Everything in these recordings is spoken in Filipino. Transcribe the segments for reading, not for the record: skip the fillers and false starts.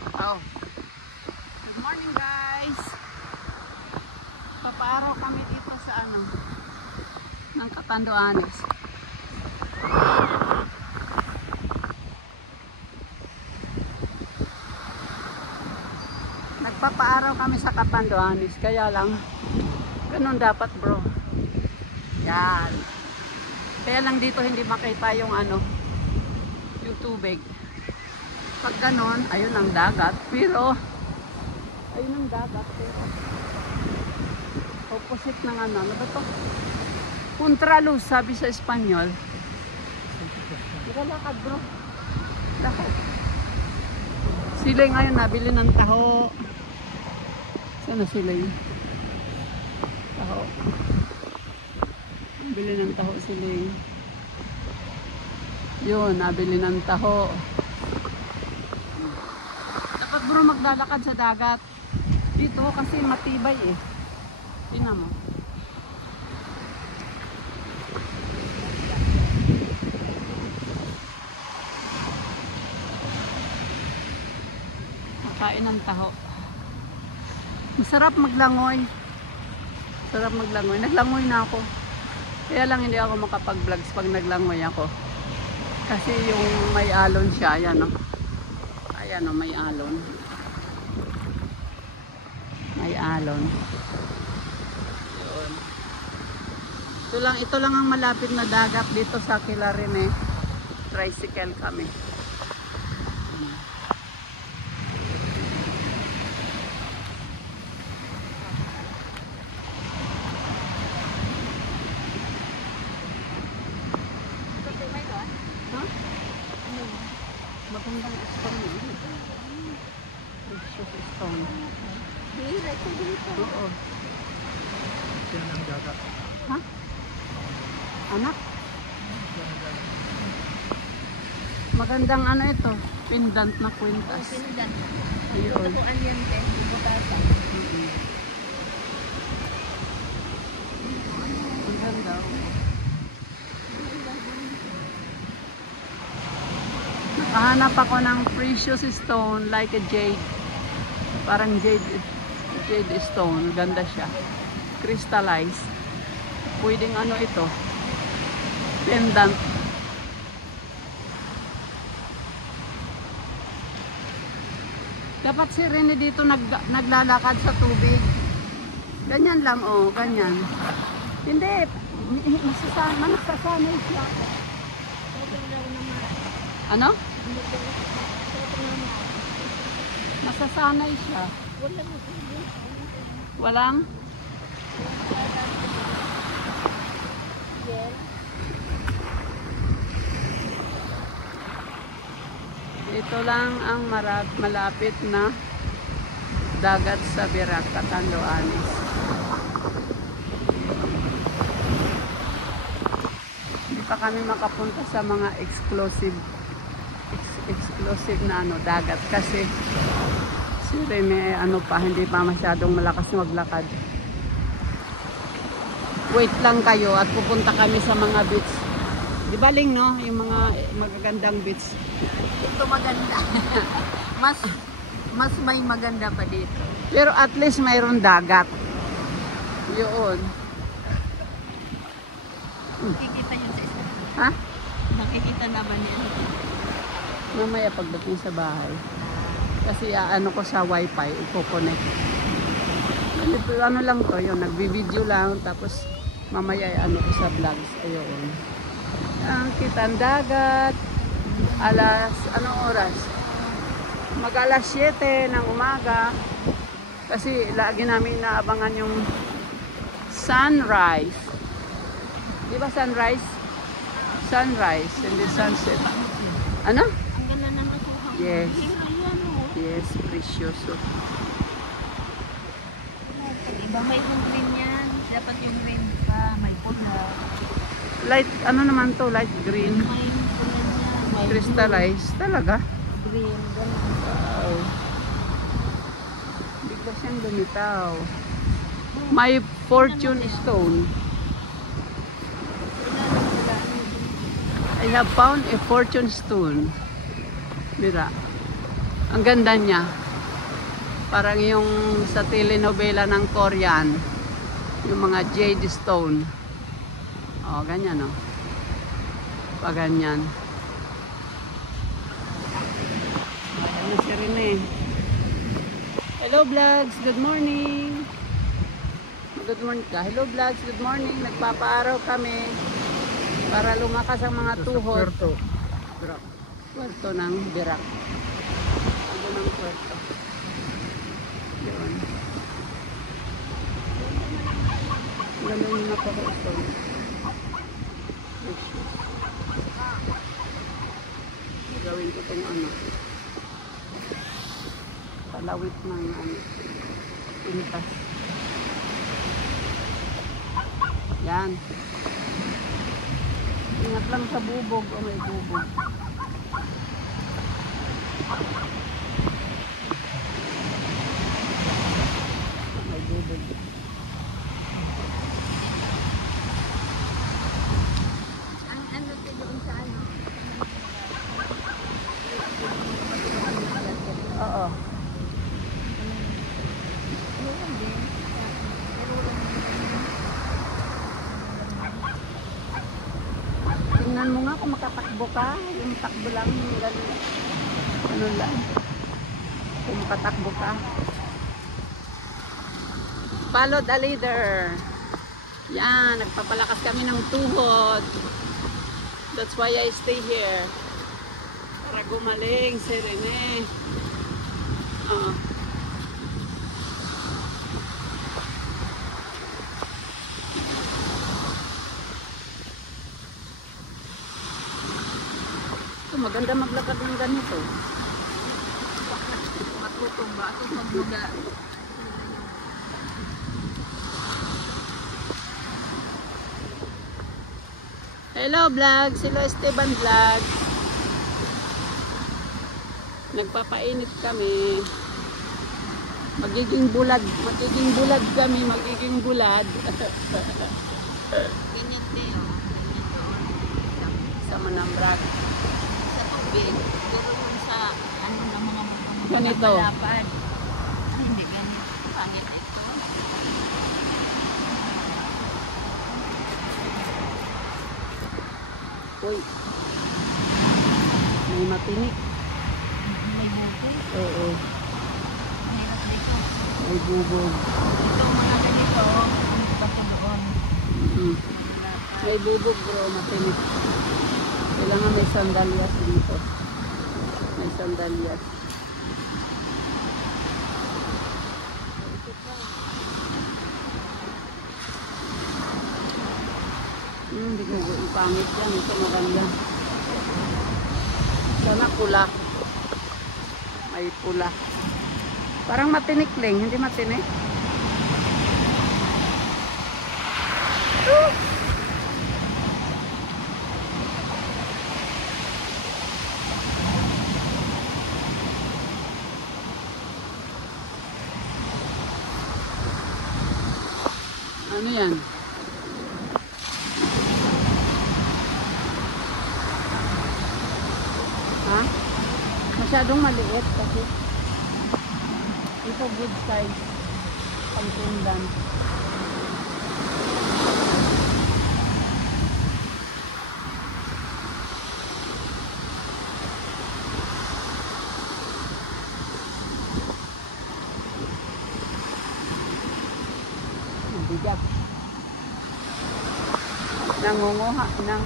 Oh. Good morning guys. Papaaraw kami dito sa ng Catanduanes. Nagpapaaraw kami sa Catanduanes, kaya lang ganun dapat bro. Yan. Kaya lang dito hindi makita yung yung tubig. Pag ganon, ayun ang dagat, pero ayun ang dagat, pero opposite ng ano ba to? Contraluz, sabi sa Espanyol. Nakalakad bro. Taho. Sila ngayon nabili ng taho. Sana sila yun? Taho. Nabili ng taho sila yun. Yun, nabili ng taho. Dapat bro maglalakad sa dagat. Dito kasi matibay eh. Tingnan mo. Kain ng taho. Masarap maglangoy. Sarap maglangoy. Naglangoy na ako. Kaya lang hindi ako makapag-vlogs pag naglangoy ako. Kasi yung may alon siya. Ayan o. Ayan o, may alon. May alon. Yun. Ito lang ang malapit na dagat dito sa Kilarine. Tricycle kami. Magandang stone eh. Precious stone. Hihira ito dito. Oo. Yan ang dagat. Ha? Anak? Magandang ito. Pendant na kwintas. Pindan. Ayun. Ito po aliente. Bubutasa. Ang ganda. Nakahanap ako ng precious stone like a jade. Parang jade stone. Ganda siya. Crystallized. Pwedeng ito. Pendant. Dapat si Rene dito naglalakad sa tubig. Ganyan lang oh, ganyan. Hindi. Masasanay siya. Ano? Masasanay siya. Walang? Ito lang ang malapit na dagat sa Virac, Catanduanes. Hindi pa kami makapunta sa mga exclusive na dagat kasi si Rene hindi pa masyadong malakas maglakad. Wait lang kayo at pupunta kami sa mga beach. Di ba Ling, no? Yung mga magagandang beach. Ito maganda. mas may maganda pa dito. Pero at least mayroon dagat. Yun. Nakikita yun sa isa. Ha? Nakikita naman yan. Mamaya pagdating sa bahay. Kasi ko sa wifi, i-connect. Lang to, yun, nagbi-video lang, tapos mamaya ko sa vlogs. Ayun. Ang kitang dagat. Anong oras? Mag-alas 7 ng umaga. Kasi lagi namin naabangan yung sunrise. Di ba sunrise? Sunrise, hindi sunset. Ano? Ang ganda ng asuhang. Yes. Hihira yan o. Yes, precious. Iba may green yan. Dapat yung green pa. May pula. Light, naman to? Light green. May pula dyan. May Crystallized. Talaga? green. Ganun. Wow. Bigla siyang lumitaw. May fortune stone. I have found a fortune stone. Mira. Ang ganda niya. Parang yung sa telenovela ng Korean. Yung mga jade stone. Oh, ganyan oh. Pa ganyan. Ayan na si Rene. Hello vlogs, good morning. Good morning ka. Hello vlogs, good morning. Nagpapaaraw kami para lumakas ang mga tuhod. Puerto ng Birak. Ano ng puerto? Yun. Ganda yung napaka-ito. Gawin ko itong ano. Palawit ng ano. Pintas. Yan. Ingat lang sa bubog. O may bubog. May bubog. Ang ano ko doon sa ano? Oo. Meron din. Pero wala Tingnan mo nga kung makatakbo ka. Yung takbo lang. Ganun. Ganun lang. Kung makatakbo ka. Follow the leader. Yan. Nagpapalakas kami ng tuhod. That's why I stay here. Para gumaling si Rene. Oh. Maganda maglakad ng ganito. matutong ba? Ito magbuga. Hello vlog, sila Esteban vlog. Nagpapainit kami. Magiging bulad kami, magiging bulad. Ganyan din. Ganyan doon. Sa Manambrag. Sa tubig. Pero kung sa ano na mga Ganito. malapad. Ay, hindi ganito. Pangit ito. Uy. May matinik. May bukol. Oo. Mahirap dito. May bubog. Ito mga ganito. Hindi pa sa doon. Mm. May bubog bro, matinik. Kailangan may sandalyas dito. May sandalyas. Hindi ko ipangit yan. Ito maganda. Sana pula. May pula. Parang matinik lang. Hindi matinik. Ano yan? Ha? Masyadong maliit kasi ito good size pangtundan. Bigat. Nangunguha ng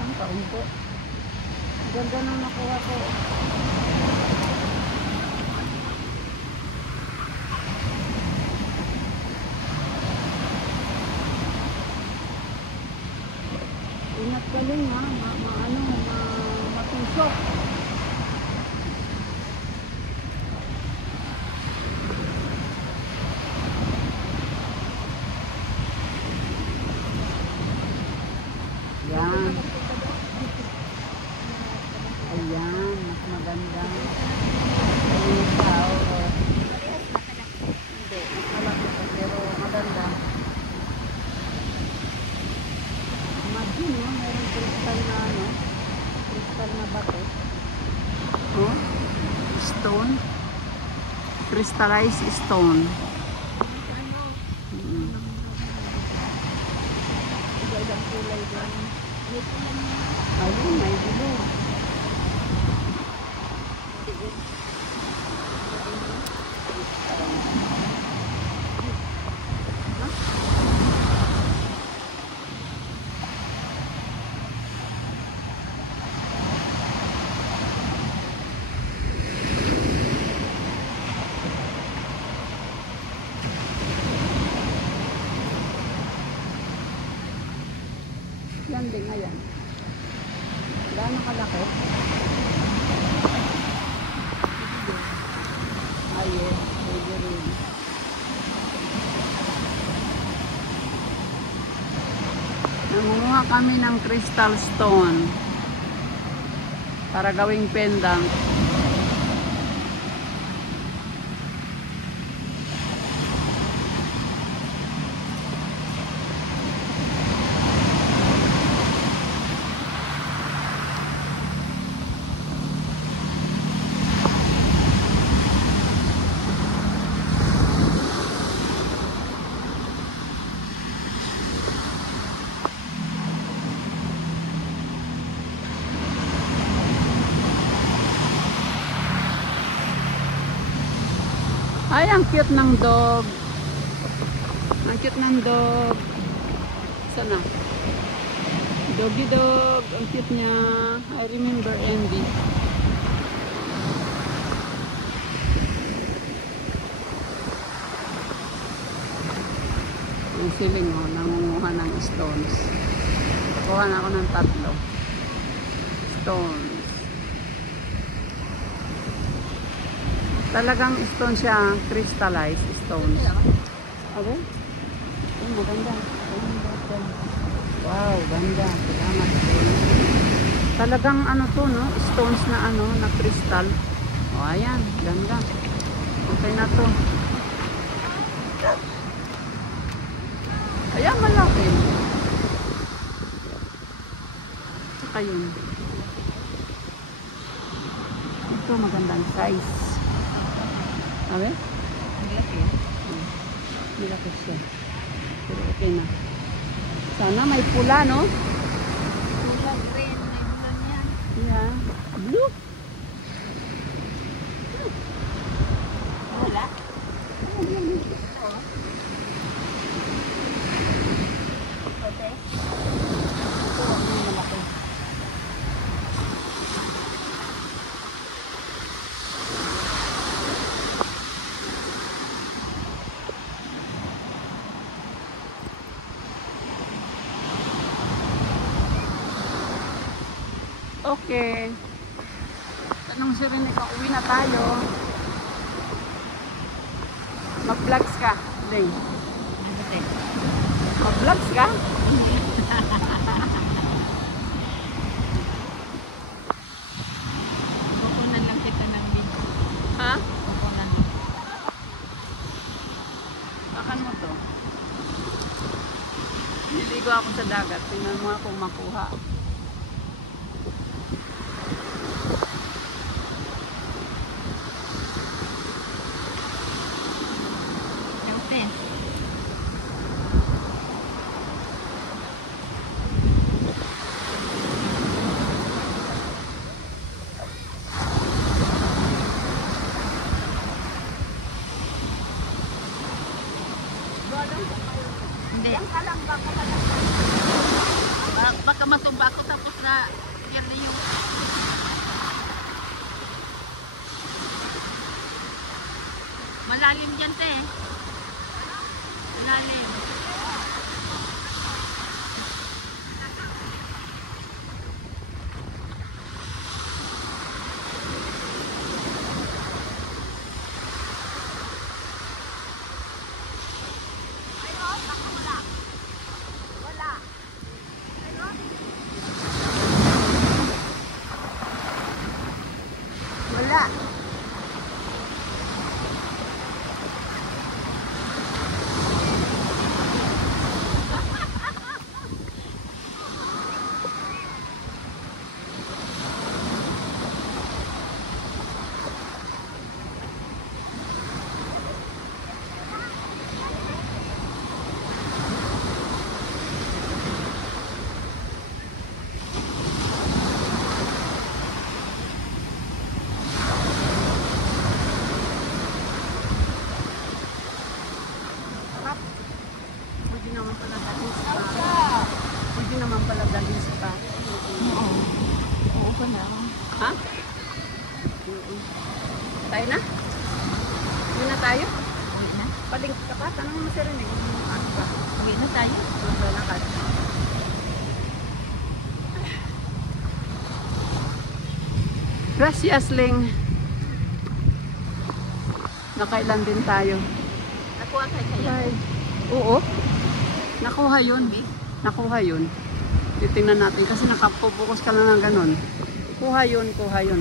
ang kaunti. Ganda nang nakuha ko. Ingat ka din ha, matusok. Yan. Ayan, mas maganda. Ayun, tao. Hindi, mas malaki pa, pero crystallized stone. Ano? Mm. Iba-ibang kulay doon. May kulay niya. Ayun, may blue. Yan din, ayan. Gaano kalaki? Ayun, pwede rin. Nangunguha kami ng crystal stone para gawing pendant. Ay, ang cute ng dog. Ang cute ng dog. Sana? Doggy dog. Ang cute niya. I remember Andy. Yung siling oh, nangunguha ng stones. Kuha na ako ng 3 stones. Talagang stone siya, crystallized stones. Okay? Oh, maganda. Wow, ganda. Salamat. Talagang ano to, no? Stones na ano, na crystal. Oh, ayan. Ganda. Okay na to. Ayan, malaki. Saka yun. Ito, magandang size. Awe? Ang laki. Malaki siya. Pero okay na. Sana may pula, no? Kulay green. May kulay niya. Yeah. Blue. Wala. Okay. Ito, ang malaki. Okay. Tanong si Rene ka, uwi na tayo. Mag-vlogs ka, Ling. Mag-vlogs ka? Kukunan lang kita ng video. Ha? Kukunan. Bakan mo to. Niligo ako sa dagat. Tingnan mo ako makuha. Siyempre. Hindi. Baka matumba ako tapos na yan na yung malalim dyan te. Malalim. Wala. Pwede naman pala dalhin sa Pwede naman pala dalhin sa pare. Oo. Oo pa na. Ha? Tayo na? Uwi na tayo? Uwi na. Paling ka pa, tanong mo si Rene kung ano ba? Uwi na tayo. Maglalakad. Gracias, Ling. Nakailan din tayo. Nakuha tayo kaya. Bye. Oo. Nakuha yun. Nakuha yun. Titingnan natin kasi nakapokus ka lang ng ganun. Kuha yun, kuha yun.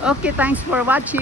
Okay, thanks for watching.